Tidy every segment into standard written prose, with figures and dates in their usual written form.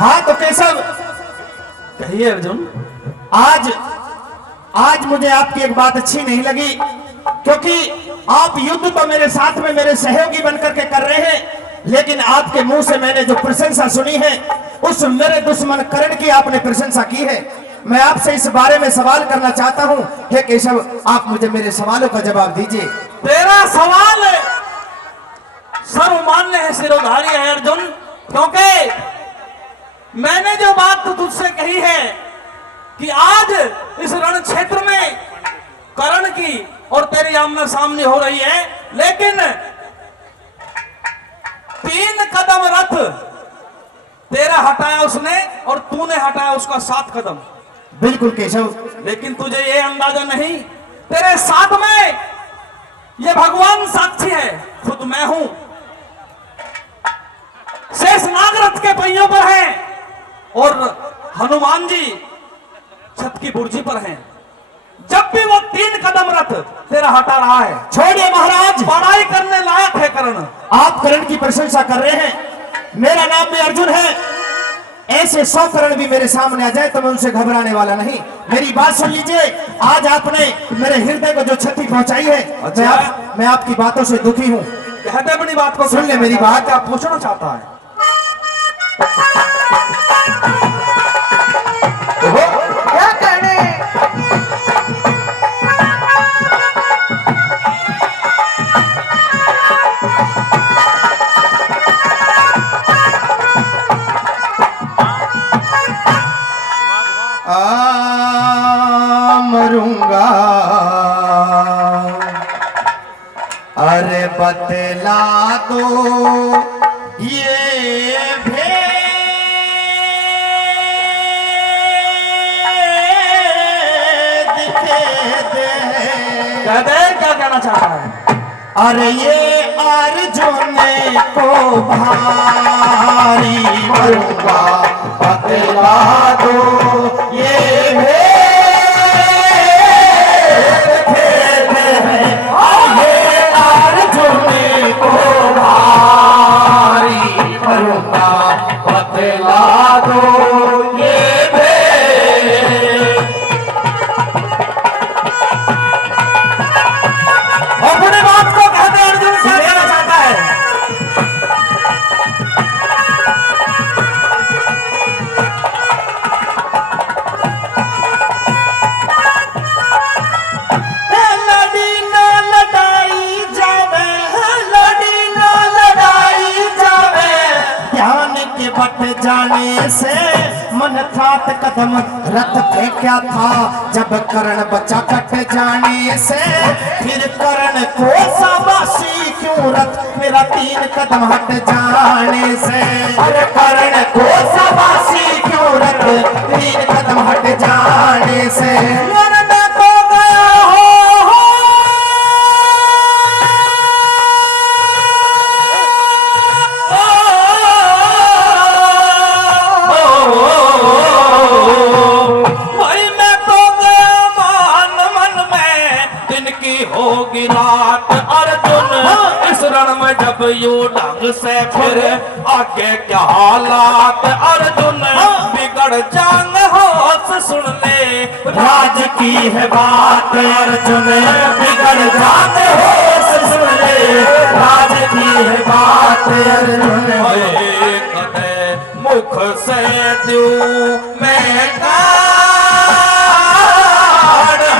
हाँ तो केशव कहिए अर्जुन। आज मुझे आपकी एक बात अच्छी नहीं लगी, क्योंकि आप युद्ध तो मेरे साथ में मेरे सहयोगी बनकर के कर रहे हैं, लेकिन आपके मुंह से मैंने जो प्रशंसा सुनी है उस मेरे दुश्मन कर्ण की आपने प्रशंसा की है। मैं आपसे इस बारे में सवाल करना चाहता हूं। हे केशव, आप मुझे मेरे सवालों का जवाब दीजिए। तेरा सवाल सर्वमान्य है, सिरोधारी है अर्जुन, क्योंकि मैंने जो बात तुझसे कही है कि आज इस रण क्षेत्र में कर्ण की और तेरी आमने सामने हो रही है, लेकिन 3 कदम रथ तेरा हटाया उसने और तूने हटाया उसका 7 कदम। बिल्कुल केशव, लेकिन तुझे ये अंदाजा नहीं, तेरे साथ में ये भगवान साक्षी है, खुद मैं हूं। शेष नाग रथ के पहियों पर हैं और हनुमान जी छत की बुर्जी पर हैं। जब भी वो 3 कदम रथ तेरा हटा रहा है, छोड़िए महाराज, बड़ाई करने लायक है कर्ण। आप कर्ण की प्रशंसा कर रहे हैं, मेरा नाम भी अर्जुन है। ऐसे 100 कर्ण भी मेरे सामने आ जाए तो मैं उनसे घबराने वाला नहीं। मेरी बात सुन लीजिए, आज आपने मेरे हृदय को जो क्षति पहुंचाई है, अच्छा। मैं आपकी बातों से दुखी हूं। कहते अपनी बात को सुन ले मेरी बात। क्या पूछना चाहता है? क्या करने? मरूंगा अरे बतला दो ये कह दे क्या कहना चाहता है? अरे ये अर्जुन को भारी मरूंगा बतला दो ये अर्जुन को भारी मरूंगा बतला दो ये अपनी बात को कहते अर्जुन क्या कहना चाहता है? लड़ी ना लड़ाई जावे, लड़ी ना लड़ाई जावे, ध्यान के बट जाने से मन ठात कदम रथ फेंका था, जब कर्ण बचा कट जाने से फिर कर्ण को शाबाशी क्यों रथ मेरा 3 कदम हट जाने से। अरे कर्ण को शाबाशी क्यों रथ 3 कदम हट जाने से। मैं तो गया भाई मैं तो गया मान मन में, दिन की होगी रात अर्जुन, इस रण में जब यू ढंग से फिर आगे क्या हालात अर्जुन, बिगड़ जांग होश सुन ले राज की है बात अर्जुन, बिगड़ जाते होश सुन ले राज की है बात अर्जुन। कदे मुख से दू मैं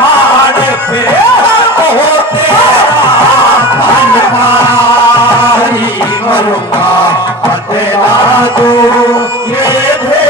हाड़ पे ओ तेरा भारी मरूंगा बतला दो ये भेद।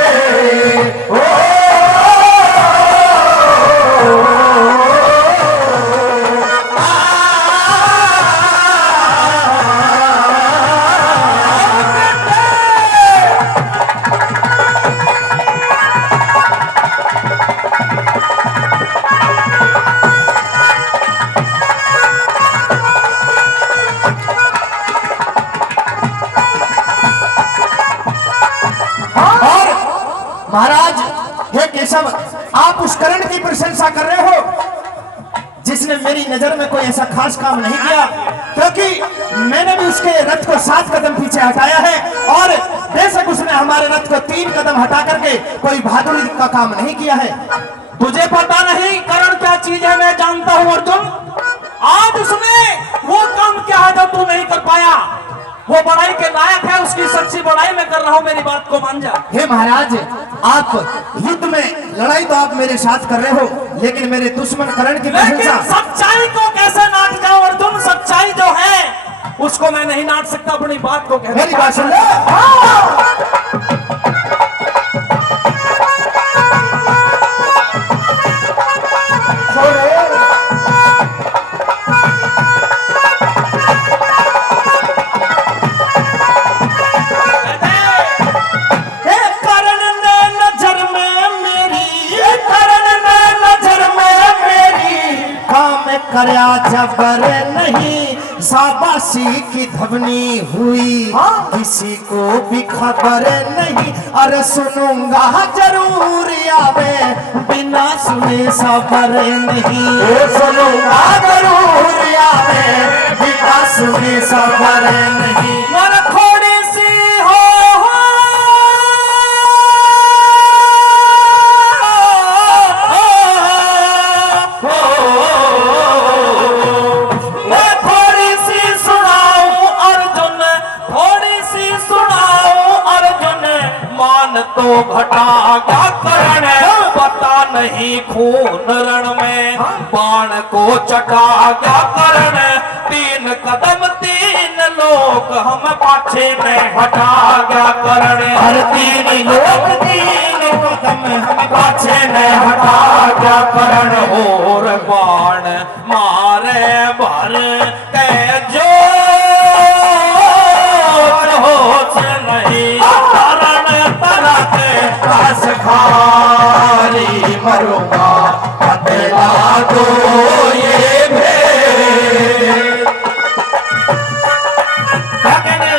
महाराज, हे केशव, आप उस कर्ण की प्रशंसा कर रहे हो जिसने मेरी नजर में कोई ऐसा खास काम नहीं किया, क्योंकि मैंने भी उसके रथ को 7 कदम पीछे हटाया है और बेशक उसने हमारे रथ को 3 कदम हटा करके कोई बहादुरी का काम नहीं किया है। तुझे पता नहीं करण क्या चीज है, मैं जानता हूं अर्जुन। आज उसने वो काम क्या है जो तू नहीं कर पाया, वो बड़ाई के लायक है, उसकी सच्ची बड़ाई मैं कर रहा हूं, मेरी बात को मान जा। हे महाराज, आप युद्ध में लड़ाई तो आप मेरे साथ कर रहे हो, लेकिन मेरे दुश्मन करण की लेकिन प्रशंसा। सच्चाई को कैसे नाट जाओ अर्जुन, सच्चाई जो है उसको मैं नहीं नाट सकता, अपनी बात को कह। मेरी बात सुन लो। करया जबर नहीं, शाबाशी की धवनी हुई, किसी को भी खबर नहीं। अरे सुनूंगा जरूर आवे, बिना सुने सबर नहीं। सुनूंगा जरूर आवे, बिना सुने सबर नहीं। थोड़ी सी हो तो घटा क्या करण, पता नहीं खून रण में बाण को चटा क्या करण। 3 कदम 3 लोग हम पाछे में हटा क्या करण। हर 3 लोग 3 कदम हम पाछे में हटा क्या करण। और बाण मारे भर के जो होश नहीं, पास खाली मरूंगा, बदला दो ये भेद। क्या कहने?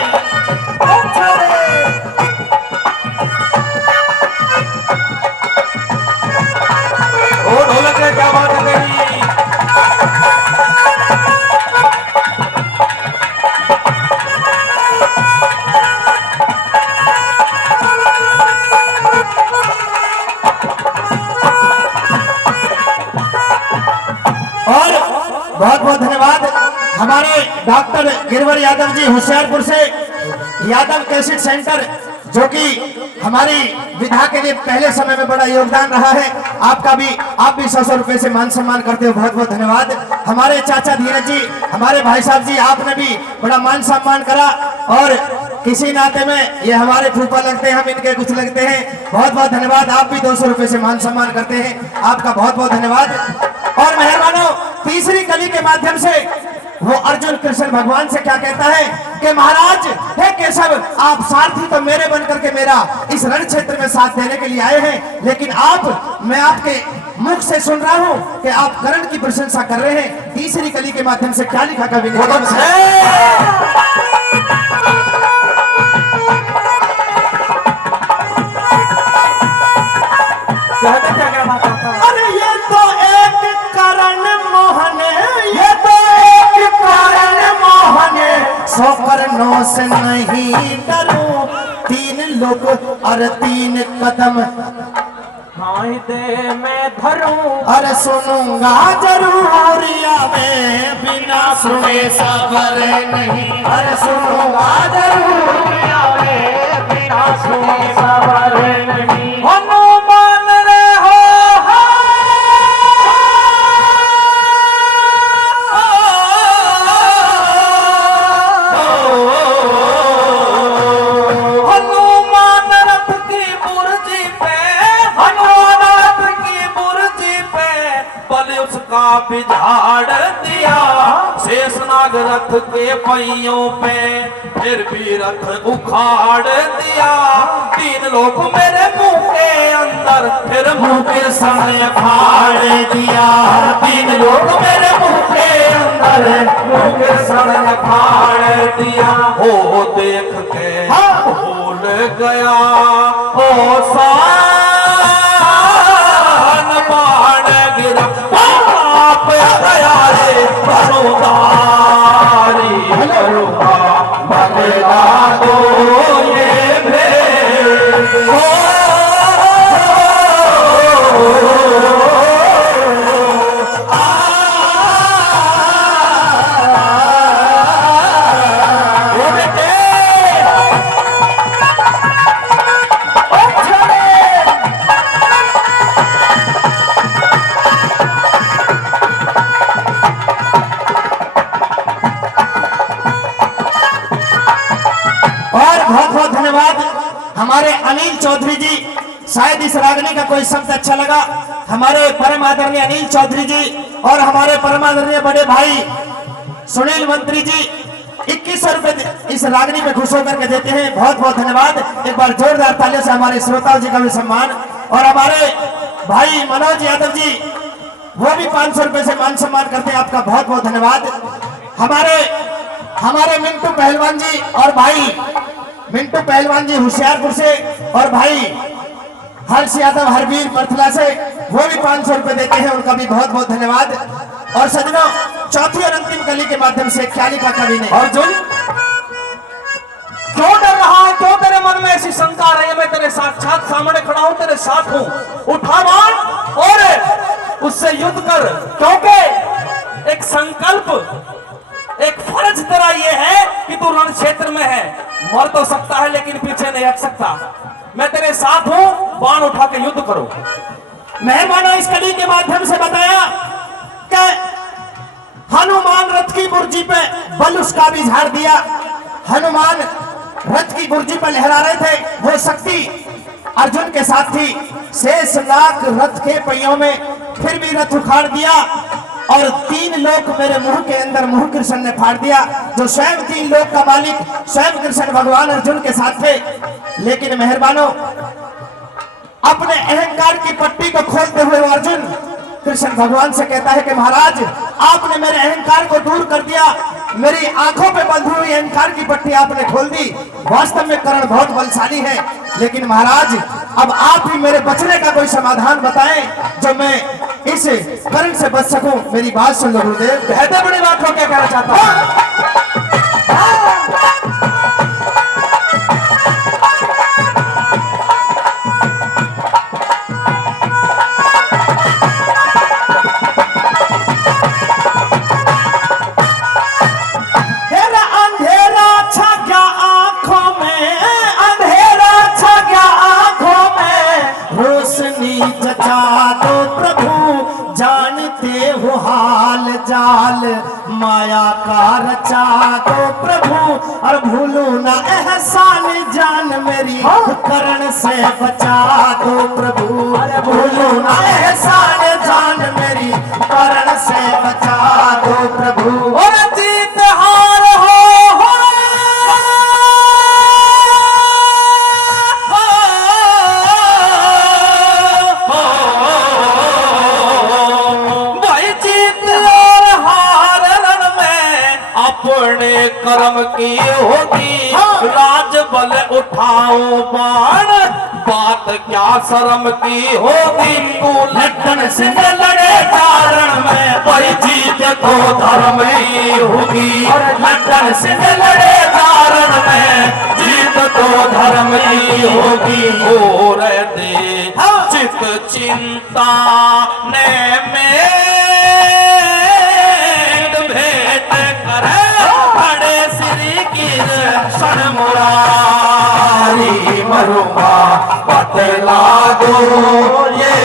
ओ ढोलक ने क्या बात कही। बहुत बहुत धन्यवाद हमारे डॉक्टर गिरवर यादव जी होशियारपुर से, यादव कैसेट सेंटर, जो कि हमारी विधा के लिए पहले समय में बड़ा योगदान रहा है। आपका भी, आप भी 100 रुपए से मान सम्मान करते हो, बहुत बहुत धन्यवाद। हमारे चाचा धीरज जी, हमारे भाई साहब जी, आपने भी बड़ा मान सम्मान करा, और किसी नाते में ये हमारे फूफा लगते हैं, हम इनके कुछ लगते हैं। बहुत बहुत धन्यवाद। आप भी 200 रुपए से मान सम्मान करते हैं, आपका बहुत बहुत धन्यवाद। और मेहरबानों, तीसरी कली के माध्यम से वो अर्जुन कृष्ण भगवान से क्या कहता है कि महाराज, हे केशव, आप सारथी तो मेरे बनकर के मेरा इस रण क्षेत्र में साथ देने के लिए आए हैं, लेकिन मैं आपके मुख से सुन रहा हूं कि आप कर्ण की प्रशंसा कर रहे हैं। तीसरी कली के माध्यम से क्या लिखा कवि ने? अरे ये तो एक कर्ण मोहन, ये तो एक कर्ण मोहन, 100 कर्णों से नहीं डरूं। 3 लोग और 3 कदम दे मैं धरूं। अरे सुनूंगा जरूर आवे, बिना सुने सबर नहीं। अरे सुनूंगा जरूर आवे, बिना सुने सबर नहीं। हनुमान रे हो हनुमान रथ की बुर्जी पे, हनुमान रथ की बुर्जी पे बल उसका बिझाड़ दिया। शेषनाग रथ के पहियों पे फिर भी रथ उखाड़ दिया। 3 लोग मेरे मुंह के अंदर फिर मुंह के सामने फाड़ दिया। 3 लोग मेरे मुंह के अंदर मुंह के सामने फाड़ दिया। हो देख के भूल गया ओ सान बाण गिरा, आप गया रे बरुदारी, बरुदा बदला दो ये चौधरी जी, शायद इस रागनी का कोई शब्द अच्छा लगा। हमारे परम आदरणीय अनिल चौधरी जी और हमारे परम आदरणीय बड़े भाई सुनील मंत्री जी 2100 रुपए इस रागनी में खुश होकर के देते हैं। बहुत बहुत धन्यवाद। एक बार जोरदार तालियों से हमारे श्रोताओं जी का भी सम्मान। और हमारे भाई मनोज यादव जी वो भी 500 रुपए से मान सम्मान करते हैं। आपका बहुत बहुत धन्यवाद। हमारे मिंटू पहलवान जी और भाई मिंटू पहलवान जी होशियारपुर से और भाई हर्ष यादव हरवीर बर्थला से वो भी 500 रुपए देते हैं। उनका भी बहुत बहुत धन्यवाद। और सजनों, चौथी और अंतिम कली के माध्यम से ख्याली का कवि ने अर्जुन क्यों डर रहा है? क्यों तेरे मन में ऐसी शंका रही है? मैं तेरे साक्षात सामने खड़ा हूं, तेरे साथ हूं। उठा बाण और उससे युद्ध कर, क्योंकि एक संकल्प, एक फर्ज तेरा ये है कि तू रण क्षेत्र में है। मर तो सकता है लेकिन पीछे नहीं हट सकता। मैं तेरे साथ हूं, बाण उठा के युद्ध करो। मेहरबाना इस कली के माध्यम से बताया कि हनुमान रथ की बुर्जी पे बल उसका भी झाड़ दिया। हनुमान रथ की बुर्जी पर लहरा रहे थे, वो शक्ति अर्जुन के साथ थी। शेष नाग रथ के पहियों में, फिर भी रथ उखाड़ दिया और 3 लोक मेरे मुंह के अंदर मुंह कृष्ण ने फाड़ दिया। जो स्वयं 3 लोक का मालिक स्वयं कृष्ण भगवान अर्जुन के साथ थे। लेकिन मेहरबानों, अपने अहंकार की पट्टी को खोलते हुए अर्जुन कृष्ण भगवान से कहता है कि महाराज, आपने मेरे अहंकार को दूर कर दिया। मेरी आंखों पे बंधी हुई अहंकार की पट्टी आपने खोल दी। वास्तव में कर्ण बहुत बलशाली है, लेकिन महाराज अब आप ही मेरे बचने का कोई समाधान बताएं जो मैं इस कर्ण से बच सकूं। मेरी बात सुन लो गुरुदेव। कहते बड़ी बात हो, क्या कहना चाहता हूं? हाल जाल माया का रचा दो प्रभु, और भूलू ना एहसान जान मेरी कर्ण से बचा दो प्रभु। अरे भूलू ना एहसान जान मेरी कर्ण से बचा दो प्रभु। और जीत हार हो अपने कर्म की होगी, राज बल उठाओ बाण, बात क्या शर्म की होगी। तू लट्टन से लड़े कारण में, वही जीत तो धर्म ही होगी। लट्टन से लड़े कारण में, जीत तो धर्म ही होगी। हो रहे दे चित चिंता ने में मुरारी मरुआ बतला दो ये